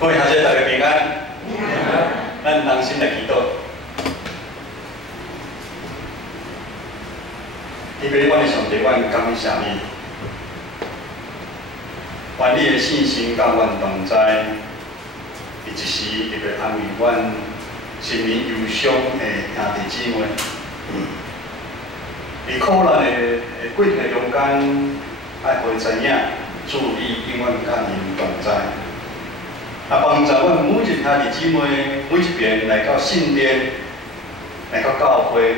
各位学者大家平安。咱同心来祈祷。天父，阮的上帝，阮感谢你，愿你的信心甲阮同在，伊一时特别安慰阮心灵忧伤的兄弟姊妹。伫苦难的过程中间，爱互伊知影，主伊永远甲因同在。帮助阮每一兄弟姊妹，每一遍来到圣殿，来到教会，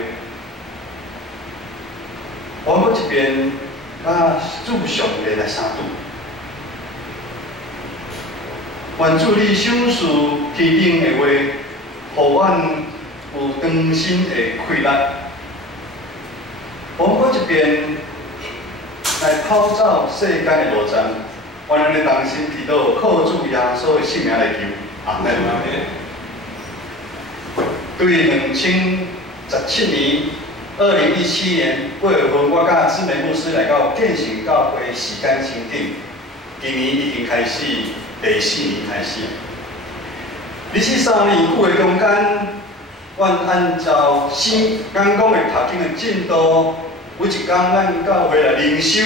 我每一遍甲主上帝来相拄。愿主你赏赐天顶的话，互阮有长心的快乐。我每一遍来跑走世间的路程。我咱的同心祈祷，靠主耶稣的圣名来求，阿门。对2017年，2017年8月份，我甲姊妹牧师来到建成教会时间真紧，今年已经开始第4年开始。23年9月中间，阮按照刚讲的读经的进度，每一天咱教会来灵修。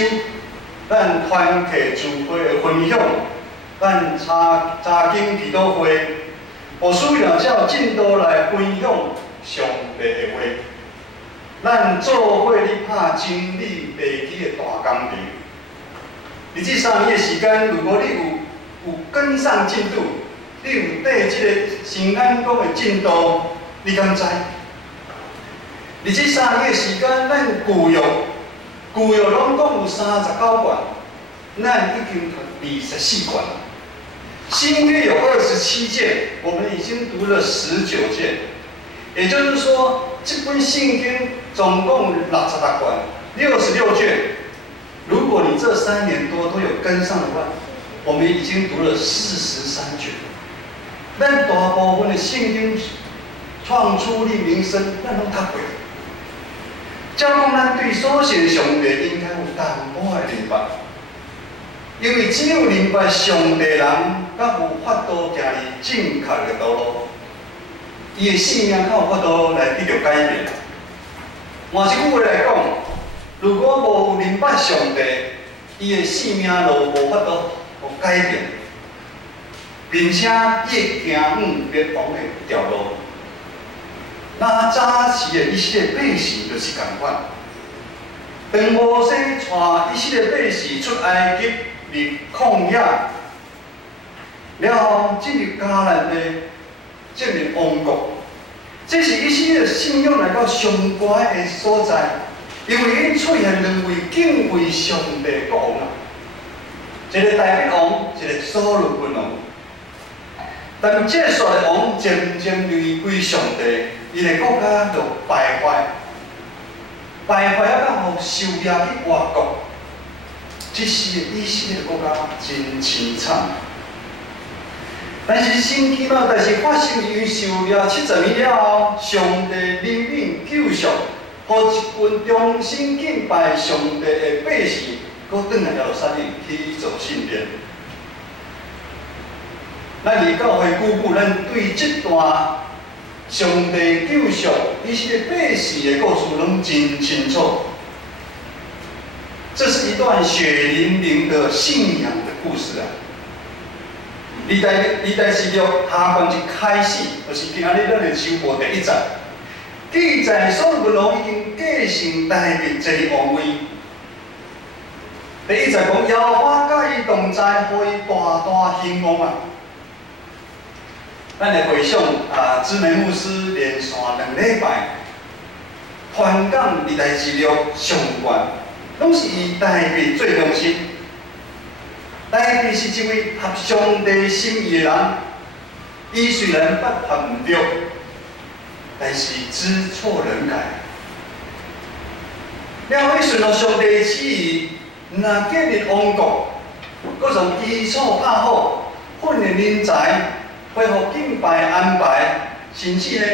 咱团契聚会的分享，咱查经祈祷会，有需要照进度来分享上帝的话。咱做伙咧拍真理地基的大工程。伫这3年的时间，如果你有跟上进度，你有对这个神安讲的进度，你敢知？伫这3年的时间，咱旧约拢共有39卷，咱已经读24卷。新约有27卷，我们已经读了19卷。也就是说，这本圣经总共66卷，66卷。如果你这3年多都有跟上的话，我们已经读了43卷。咱大部分的圣经创出立名声，咱拢读过。照讲，咱对所信上帝应该有淡薄的明白，因为只有明白上帝人，才有法度行入正确的道路，伊的性命才有法度来得到改变。换一句话来讲，如果无明白上帝，伊的性命路无法度有改变，并且伊会行灭亡的条路。那早时的以色列百姓就是同款。当摩西带以色列百姓出埃及入旷野，然后进入迦南地，进入王国，这是以色列信仰来到上高的所在，因为因出现2位敬畏上帝的国王啊，一个大卫王，一个所罗门王。但这些的王渐渐离归上帝。伊个国家就败坏啊，到互受压去外国。这时以色列国家真凄惨。但是神奇妙代志发生于受了70年了后，上帝怜悯救赎，互一群忠心敬拜上帝的百姓，搁转来耶路撒冷去做圣殿。咱离教会久久，咱对这段。上帝救赎以色列百姓的故事拢真清楚，这是一段血淋淋的信仰的故事啊！历代史录下半一开始，就是今日咱的收播第1集，记载所罗门王已经继承大卫坐王位。第1集讲耶和华甲伊同在，互伊大大兴旺啊！咱来回想姊妹牧师连续2礼拜，传讲历代史录上悬，拢是以大卫最中心。大卫是一位合上帝心意的人，伊虽然不合唔对，但是知错能改。了后，顺着上帝的旨意，若建立王国，各种基础打好，训练人才。配合敬拜安排，甚至呢，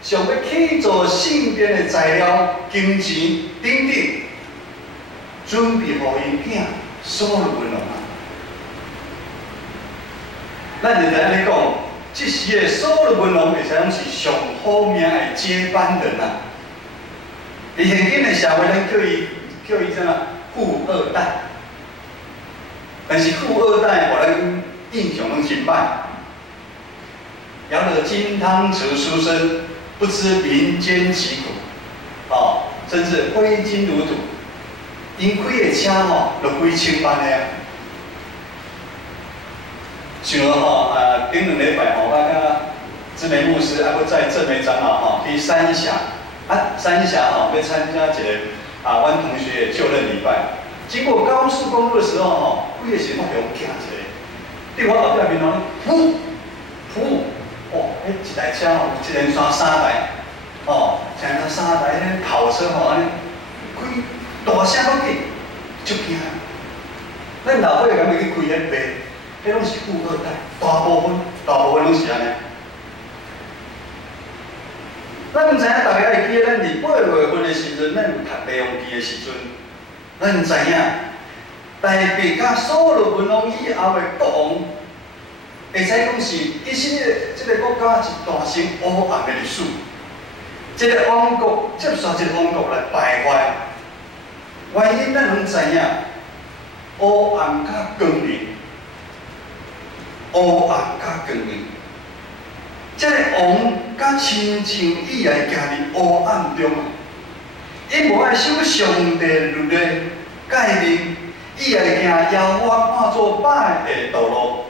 想要去做圣殿的材料、金钱等等，准备互因囝所罗门王啊。咱就知安尼讲，即时的所罗门王，会使讲是上好命的接班人啊。伫现今的社会，咱叫伊怎啊？富二代。但是富二代，互咱印象拢真歹。摇了金汤匙出身，不知民间疾苦，哦，甚至挥金如土。因开的车吼，都几千万的啊。像吼顶2礼拜吼，我甲知名牧师还佫在正美长老吼去三峡三峡吼要参加一个阮同学的就任礼拜。经过高速公路的时候吼，规个时我用惊一个，伫我后壁面头噗，哦，迄一台车吼，一连刷3台，哦，像那3台迄跑车吼，安尼开大声个去，足惊。咱老岁敢会去开迄卖？迄拢是富二代，大部分拢是安尼。咱毋知影大家会记得，咱伫8月份的时阵，咱有读《列王记》的时阵，咱知影大卫甲所罗门王以后的国王，会使讲是以色列这个国家一段成黑暗的历史。这个王国接续这个王国来败坏，原因咱拢知影，黑暗甲光明。黑暗甲光明，这个王甲亲像伊来行伫黑暗中啊，伊无爱守上帝律例诫命，伊来行耶和华看作歹的道路。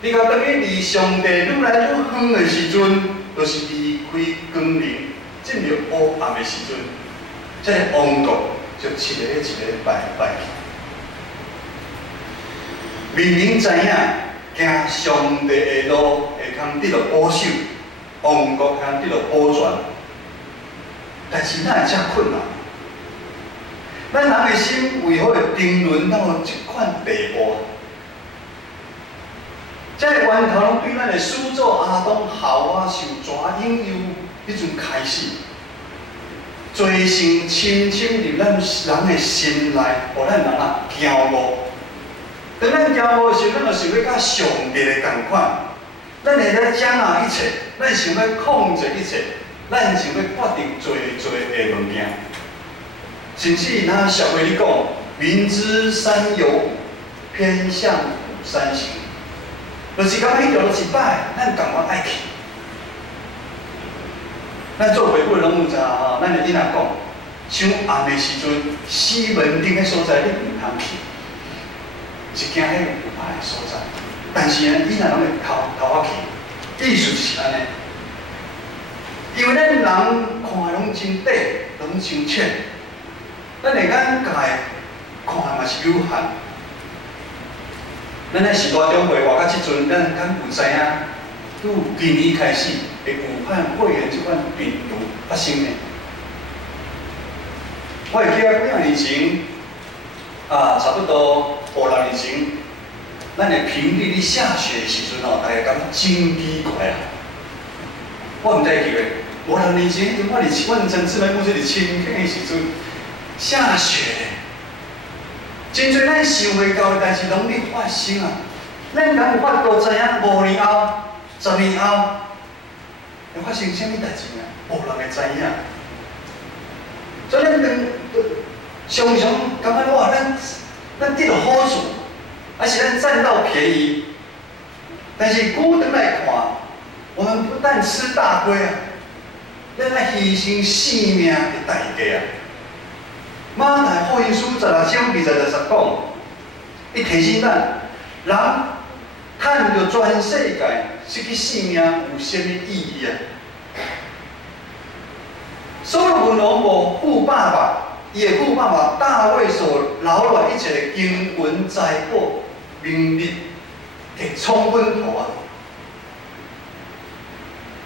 你甲当去离上帝愈来愈远的时阵，就是离开光明，进入黑暗的时阵，这个王国就一个一个败去。明明知影，行上帝的路会通得到保守，王国通得到保全，但是哪会遮困难？咱人的心为何会沉沦到这款地步？这个源头拢对咱的始祖阿当、夏娃受蛇引诱迄阵开始，罪性深深入咱人的心内，互咱人骄傲。当咱骄傲的时候，咱就想要甲上帝的同款，咱会咧掌握一切，咱想要控制一切，咱想要决定做的物件。甚至拿社会咧讲，明知山有虎，偏向虎山行，就是感觉迄条路是歹，咱甘愿爱去。咱做父母拢有知吼，咱的囡仔讲，伤暗的时阵，死门顶的所在你唔通去。是惊迄有歹的所在，但是呢，伊若拢会头仔去，意思就是安尼。因为咱人看拢真短，拢真浅，咱的眼界看嘛是有限。咱在时代中会活到即阵，咱敢有知影？拄今年开始，会武汉肺炎即款病毒发生呢？我会记得几年前。差不多5、6年前，咱的平地咧下雪的时阵吼，大家感觉真奇怪啊！我毋知记咧，5、6年前，阮曾志明牧师伫清境的时阵，下雪咧，真侪咱想袂到的代志拢咧发生啊！咱敢有法度知影5年后、10年后会发生啥物代志啊？无人会知影。所以咱常常感觉哇，咱得到好处，而且咱占到便宜。但是孤灯来看，我们不但吃大亏啊，咱要牺牲性命的代价啊。马太福音书16章20-20讲，伊提醒咱，人趁着全世界失去性命有啥物意义啊？所罗门王无富爸爸。伊的富爸爸大卫所留落一切的经文、财宝、名利，给冲昏头啊！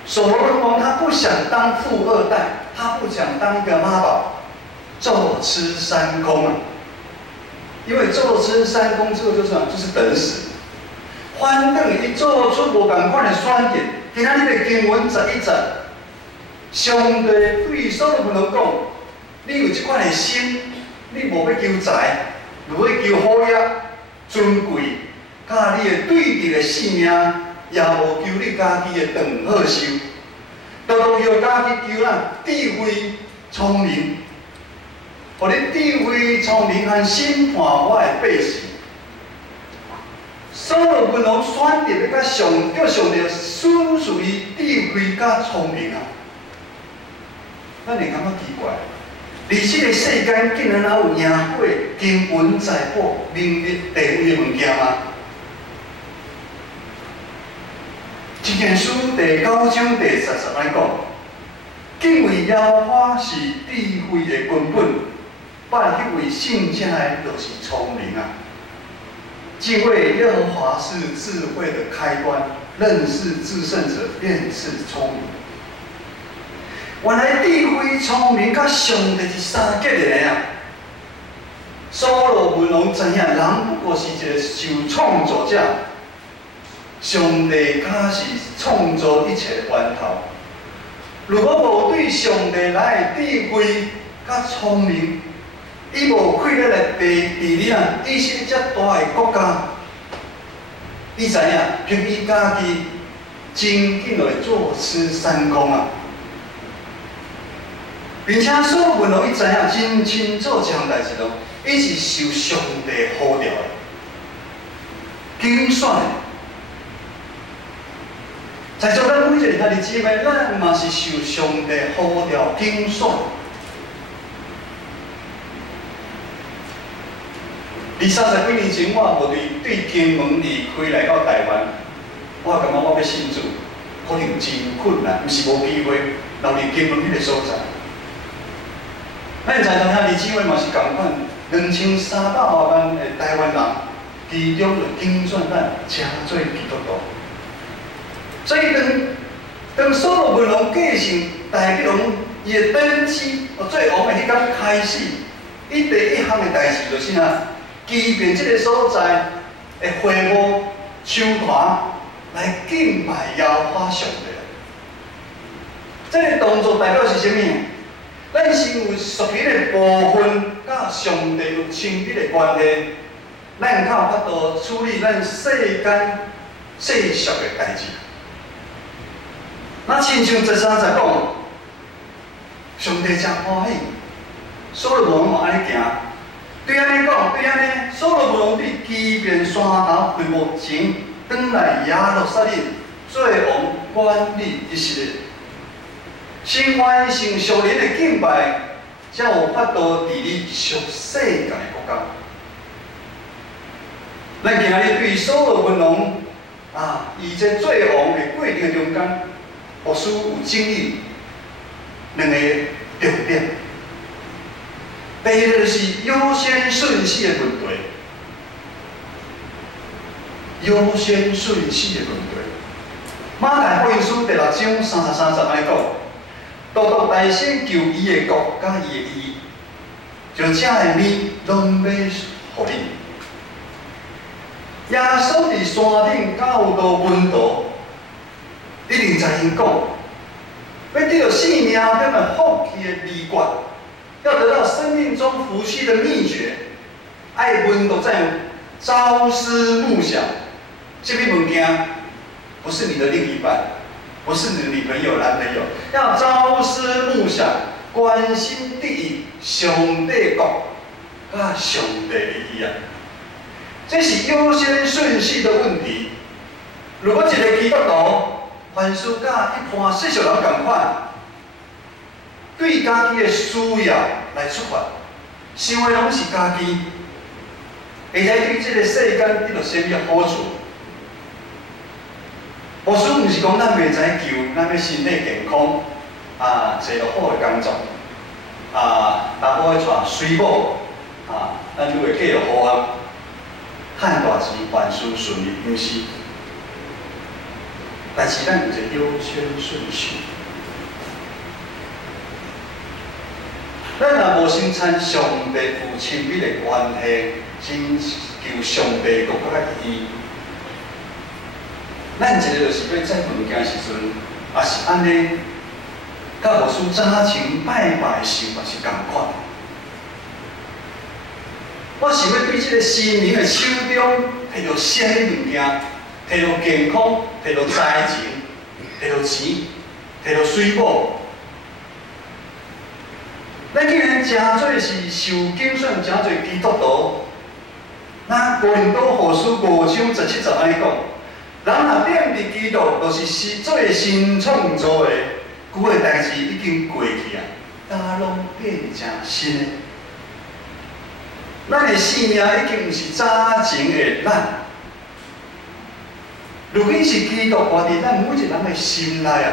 所罗门王他不想当富二代，他不想当一个妈宝，坐吃山空啊！因为坐吃山空这个就是等死。反正伊做出无共款的选择，今仔日的经文11节，上帝对所罗门王讲。你有即款的心，你无要求财，无要求好业、尊贵，甲你的对直的性命，也无求你家己的长好寿，都要家己求咱智慧聪明，互你智慧聪明和审判我的百姓。所罗门王选择要甲上帝顺属于智慧甲聪明啊，咱会感觉奇怪。而这个世间竟然还有赢过金银财宝、名利地位的物件吗？这件书第9章第30来讲，敬畏耶和华是智慧的根本，拜迄位圣者的就是聪明啊。敬畏耶和华是智慧的开端，认识至圣者便是聪明。原来智慧、聪明甲上帝是三结的啊！所罗门王知影，人不过是一个受创造者，上帝才是创造一切的源头。如果无对上帝来的智慧甲聪明，伊无开了来治理啊以色列遮大的国家，伊知影凭伊家己真紧来坐吃山空啊！并且所罗门王伊知影真清楚这项代志咯，伊是受上帝呼召的，拣选的。在座咱每一个兄弟姊妹，咱嘛是受上帝呼召拣选。30几年前，我无对金门离开来到台湾，我感觉我要信主，可能真困难，毋是无机会留伫金门迄个所在。咱在座兄弟姊妹嘛是共款，2300多万的台湾人，其中就拣选咱车做基督徒。所以当所罗门王继承大吉王伊的登基做王的迄天开始，伊第一项的代志就是啥？基遍这个所在会会务手团来敬拜耶和华上帝。这个动作代表是啥物？咱是有属于的部分，甲上帝有亲密的关系，咱才有法度处理咱世间世俗的代志。那亲像13在讲，上帝真欢喜，所罗门王安尼行。对安尼讲，对安尼，所罗门王伫基遍山头会幕前，转来耶路撒冷做王管理以色列。先完成属灵的敬拜，才有法度治理属世界的国家。咱今日对所罗门王伊这做王的过程中间，牧师有整理两个重点。第一个就是优先顺序的问题，优先顺序的问题。马太福音书第6章30来讲，独独大先求伊的国甲伊的义，就这的物拢要互你。耶稣伫山顶教导门徒，一定知因讲，要得到性命中的福气的秘诀。要得到生命中福气的秘诀，爱问都在朝思暮想。这笔物件不是你的另一半，不是你的女朋友、男朋友，要朝思暮想，关心第一上帝国，甲上帝的义啊。这是优先顺序的问题。如果一个基督徒凡事甲一般世俗人同款。对家己的需要来出发，想的拢是家己，会使对这个世间得到什么好处？牧师毋是讲咱袂使求，咱要身体健康，找到好的工作，查某要娶水某，咱就会继续好啊，赚大钱，万事顺利，毋是？但是咱有一个优先顺序。咱若无先参上帝有亲密的关系，真求上帝国家的义。咱一个就是要做物件时阵，也是安尼，甲牧师早前拜拜的想法是共款。我想要对这个心灵的手中摕到鲜的物件，摕到健康，摕到财情，摕到钱，摕到水果。咱既然真侪是受拣选，真侪基督徒，那哥林多后书5章17节安尼讲：人若惦伫基督，就是做新创造的，旧的代志已经过去啊，大拢变成新的。咱的性命已经毋是早前的咱。如果是基督活伫咱每一个人的心内啊，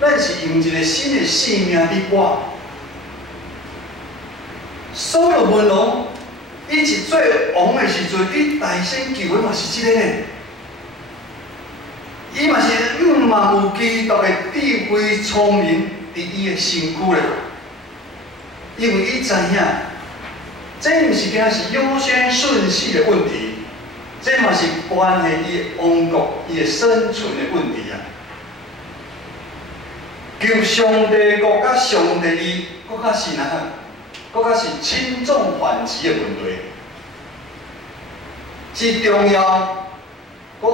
咱是用一个新的生命伫活。所罗门王，伊是做王的时阵，伊大声求的嘛是即个呢。伊嘛是有基督的智慧聪明伫伊的身躯咧，因为伊知影，这毋是惊是优先顺序的问题，这嘛是关系伊的王国、伊的生存的问题啊。求上帝国甲上帝伊，搁较是哪样？搁较是轻重缓急的问题，是重要，搁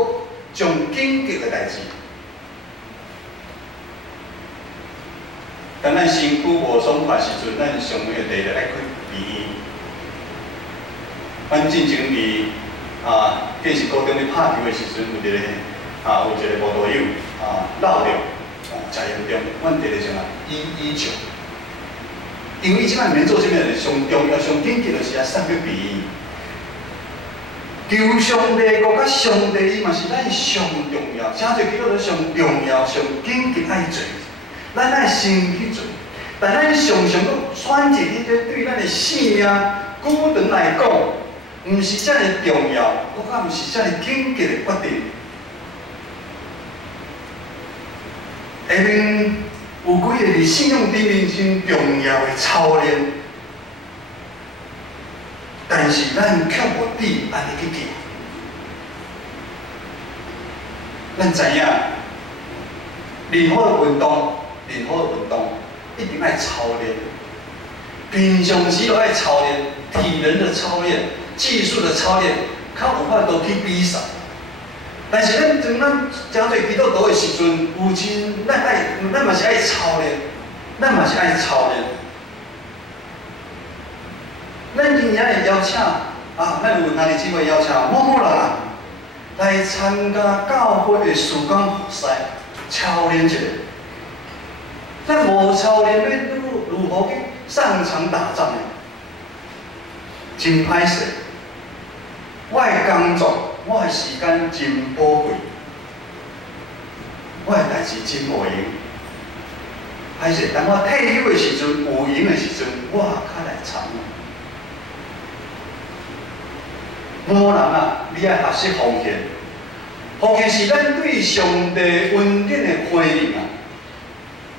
上紧急的代志。当咱身躯无爽快时阵，咱上尾的第一个爱去医院。阮进前伫电视高中咧拍球的时阵，有一个无道友落着真严重，阮第一个先医救。因为伊即摆免做啥物，上重要、上紧急就是送去医院。求上帝国甲上帝伊嘛是咱上重要，真侪基督徒上重要、上紧急爱做，咱爱先去做。但咱常常搁选择迄个对咱的生命久长来讲，毋是遮尔重要，搁较毋是遮尔紧急的决定。下面有几个伫信仰顶面真重要的操练，但是咱却无伫安尼去行。咱知影，任何的运动一定爱操练。平常时就爱操练，体能的操练、技术的操练，较有法度去比赛。但是咱真侪基督徒的时阵，有真咱嘛是爱操练，咱真正会邀请咱有兄弟姊妹邀请某人来参加教会的事工活塞，操练一下。咱无操练，要如何去上场打仗呢？真歹势。我的工作，我的时间真宝贵，我的代志真无用。歹势，当我退休的时阵，有闲的时阵，我较来参与。某人你爱学习奉献，奉献是咱对上帝恩典的回应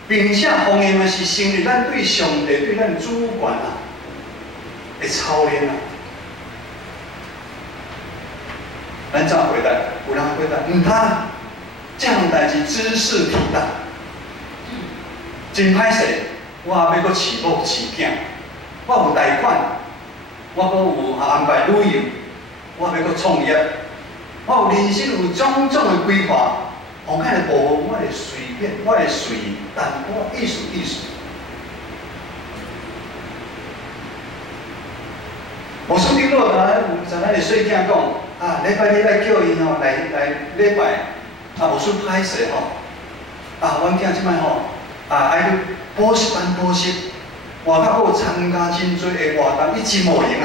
并且奉献嘛是成立咱对上帝、对咱主管的操练咱怎回答？有人回答，唔通，这样代志茲事體大，真歹勢。我要搁飼某飼囝，我有貸款，我搁有安排旅遊，我要搁創業，我有人生有種種的規劃。紅海的部分，我會隨便，我會隨但我意思。我兄弟落来，有咱的细囝讲礼拜日来叫伊来礼拜，无算歹势阮囝即摆爱去补习班补习，外口还有参加真多的活动，伊真无闲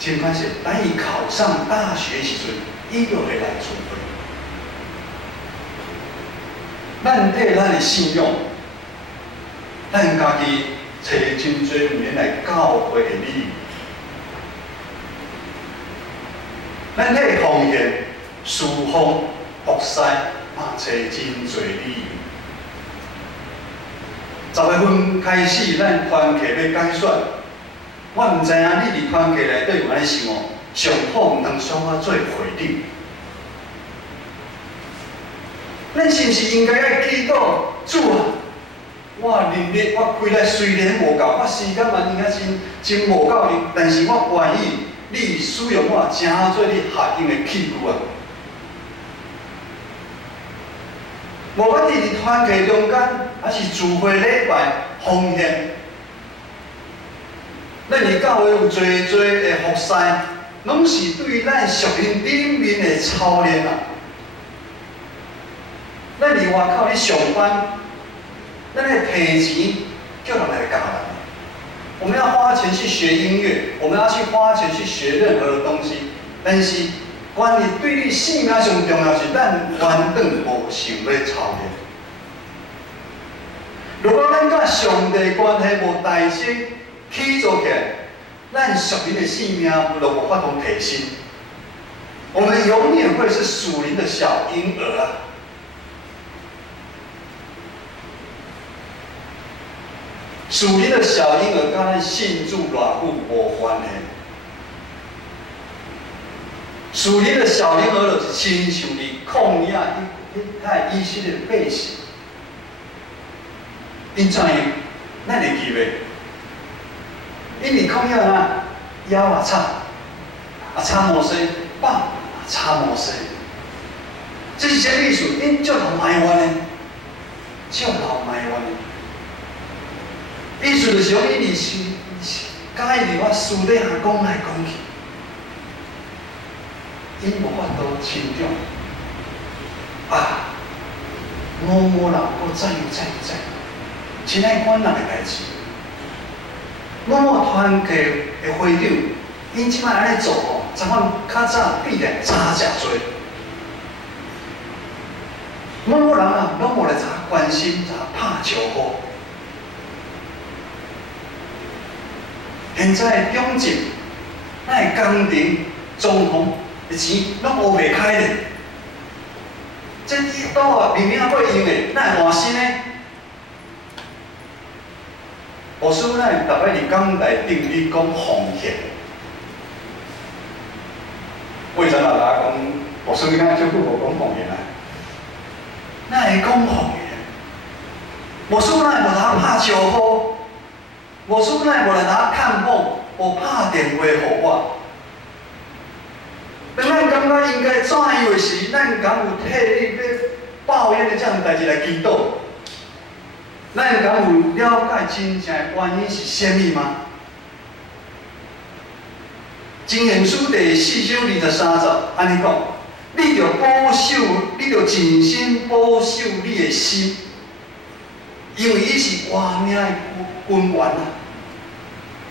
真歹势。等伊考上大学时阵，伊就会来出会。咱替咱的信用，咱家己找真侪唔免来教会的理由。咱替奉献、侍奉、服侍，嘛找真侪理由。10月份开始，咱团契要改选，我唔知影你伫团契内底有安尼想上好唔通选我做会长。咱是毋是应该爱祈祷主我能力，我开力虽然无够，我时间嘛应该真无够，但是我愿意，你你使用我正做你合用的器具啊。无管是伫团契中间，还是聚会礼拜奉献，咱伫教会有侪侪的服侍，拢是对咱属灵顶面的操练啊。咱伫外口咧上班，咱咧提钱叫人来教咱。我们要花钱去学音乐，我们要去花钱去学任何的东西，但是关于对你生命上重要是，咱原本无想要操练。如果咱甲上帝关系无大声起做起来，咱属灵的生命就无法通提升。我们永远会是属灵的小婴儿啊！属灵的小婴儿，甲咱信主偌久无关系。属灵的小婴儿就是亲像伫旷野迄以色列的百姓，因怎样？咱会记袂？因为旷野啊，腰啊插摩西，棒啊插摩西，这是啥意思？因足老埋怨的，足老埋怨的。意思就是讲，伊是甲伊伫我私底下讲来讲去，伊无法度成长。啊，某人搁怎样，真爱管人的代志。某团契的会长，因即摆安尼做哦，昨晚较早比咧差诚多。某人啊，拢无来查关心，查拍招呼。现在中职，咱的工程、装潢的钱拢学袂开咧。这一倒啊，明明要用的，咱会换新的。牧师咱逐摆伫讲台顶咧讲奉献，为什么大家讲牧师你敢少久无讲奉献啊？咱会讲奉献，牧师咱无通拍招呼。牧师咱无来拿看访，无拍电话给我。当咱感觉应该怎样的时，咱敢有替你要抱怨的这样代志来祈祷？咱敢有了解真正的原因是啥物吗？箴言书第4章23节安尼讲：你着保守，你着尽心保守你的心，因为伊是活命的根源啊！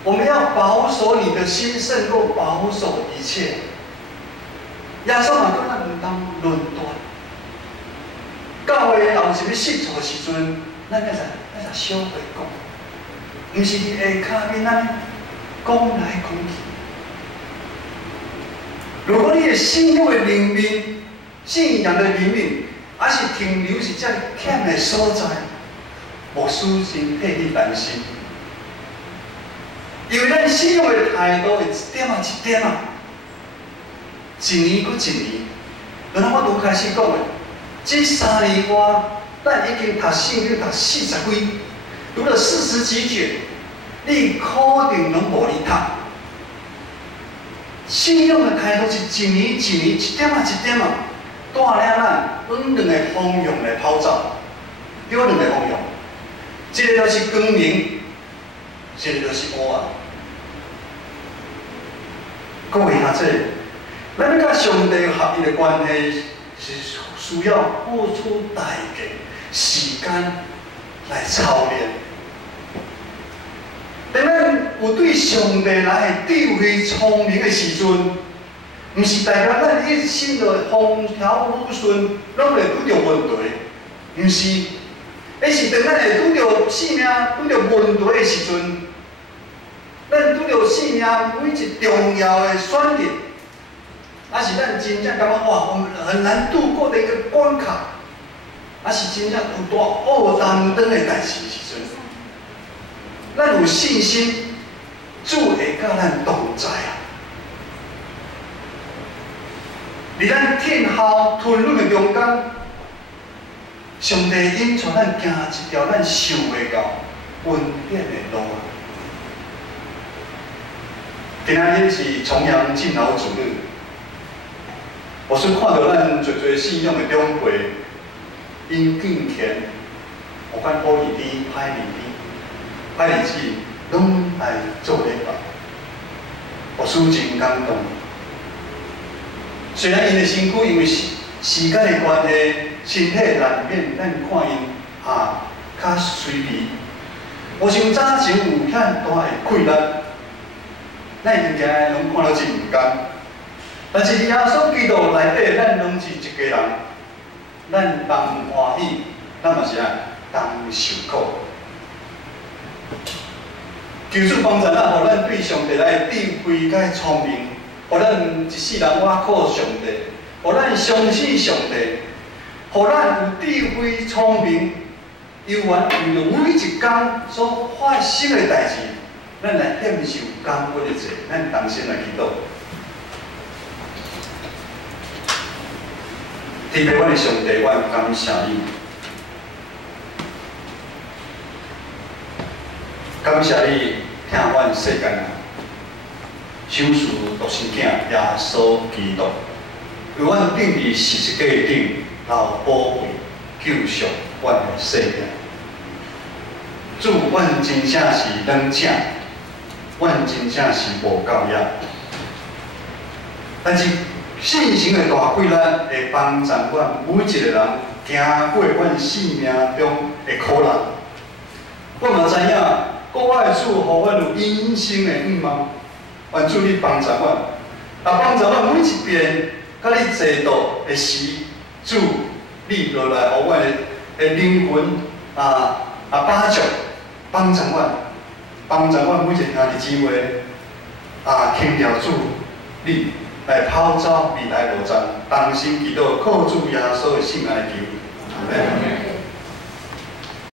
我们要保守你的心，胜过保守一切。耶稣嘛，讲咱唔当论断。教会后是要信主的时阵，咱要小话讲，唔是伫下骹面安尼讲来讲去。如果你的信仰的灵命、信仰的灵命，还是停留是遮欠的所在，无私心替你担心。因为咱信仰的态度会一点啊一点啊，一年搁一年。就像我拄开始讲的，这3年外，咱已经读圣经读40几，读了40几卷，你可能拢无哩读。信仰的态度是一年一年、一点啊一点啊，带领咱往两个方向来跑走。有两个方向，一个就是光明。一个就是黑暗。各位兄弟，咱要甲上帝合一的关系是需要付出代价、时间来操练。当咱有对上帝来智慧聪明的时阵，毋是代表咱一心就风调雨顺，拢会拄着问题，毋是。那是当咱会拄着生命拄着问题的时阵，咱拄着生命每一重要的选择，还是咱真正感觉哇，我们很难度过的一个关卡，还是真正有大恶担当的代志时阵，咱有信心，主会甲咱同在啊！伫咱天后吞忍的中间。上帝引带咱行一条咱受袂到恩典的路啊！今仔日是重阳敬老主日，我是看到咱侪侪信仰的长辈，因敬虔，有款好日子、歹日子、歹日子，拢来做礼拜，我是真感动。虽然因的身躯因为时间的关系，身体难免咱看因较衰微。无像早前有遐大的困难，咱真正拢看到真唔甘。但是耶稣基督内底，咱拢是一家人，咱同欢喜，咱嘛是同受苦。求主帮助咱，互咱对上帝来智慧甲聪明，互咱一世人倚靠上帝，互咱相信上帝，互咱有智慧聪明。有缘为着每一天所发生的代志，咱来享受感恩的罪，咱同心来祈祷。天父，阮的上帝，阮感谢你，感谢你听阮世间人，手术独生囝耶稣基督，为阮定伫十字架顶流宝血救赎阮的生命。主，阮真正是软正，阮真正是无够样。但是信心的大贵咱会帮助阮每一个人行过阮生命中的苦难。我嘛知影，国外主互阮有隐性的愿望，愿主你帮助阮，帮助阮每一遍，甲你坐倒的时，主你落来互阮的灵魂帮助。帮助阮每一兄弟姊妹听调主你来跑走未来路站，同心祈祷，靠主耶稣的圣爱求，阿门。